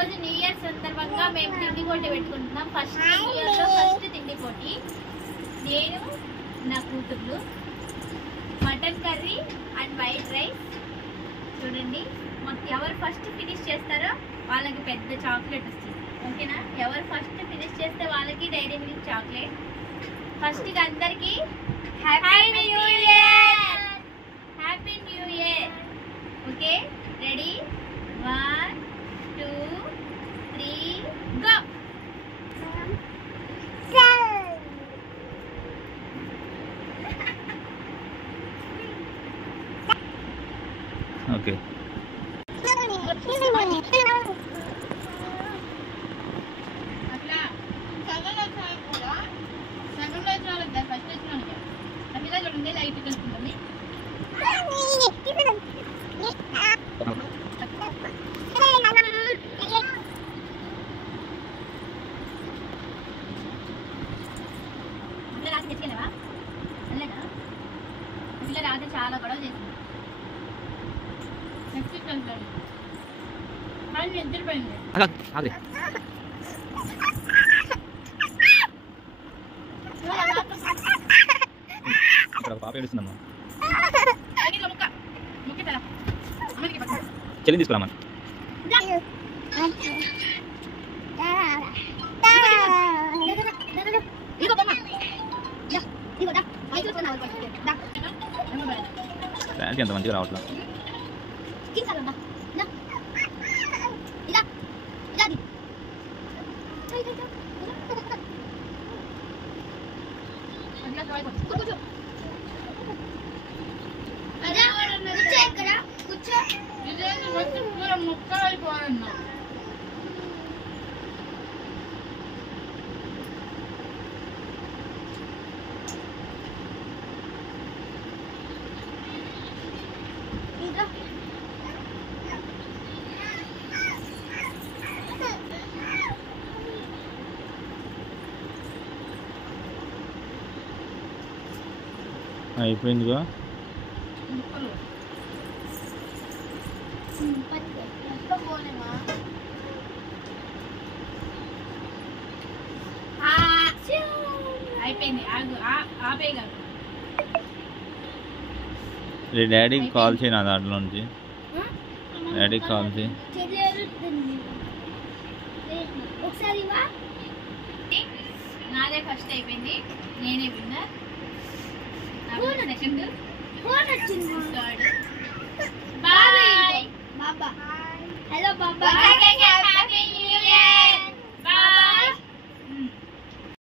రోజు new year సందర్భంగా మేము తిండి పోటీ పెట్టుకుంటున్నాం. ఫస్ట్ న్యూ ఇయర్ లో ఫస్ట్ తిండి పోటీ. నేను నా కూతుర్లు mutton curry and white rice. చూడండి, మాకు ఎవరు ఫస్ట్ ఫినిష్ చేస్తారో వాళ్ళకి పెద్ద చాక్లెట్ వస్తుంది. ఓకేనా? ఎవరు ఫస్ట్ ఫినిష్ చేస్తే వాళ్ళకి డైరీ మిల్క్ చాక్లెట్. ఫస్ట్ అందరికి happy new year, happy new year. Okay, ready? 1 2 3 go. Okay, అట్లా సగంలో కూడా సగంలో వచ్చిన ఫస్ట్ వచ్చిన అట్లా చూడండి, లైట్ కలుపుతుంది. రాత్రి తెచ్చుకెళ్ళవా? వెళ్ళదా? పిల్ల రాత్రి చాలా గొడవ చేసింది. నెక్స్ట్ వెళ్తాడు కానీ నిద్రపోయింది. పాప ఏడుస్తుందమ్మా. ముక్క చెల్లి తీసుకురామా. ఫ్యాన్సీ అంత మంచిగా రావట్లా. ముక్క అయిపోవాలన్నా అయిపోయిందిగా. అయిపోయింది. ఆపే కాదు, డాడీకి కాల్ చేయి, నా దాంట్లో నుంచి డాడీకి కాల్ చేయి. నాదే ఫస్ట్ అయిపోయింది, నేనే winner. Second third. Bye. Hello బాబా.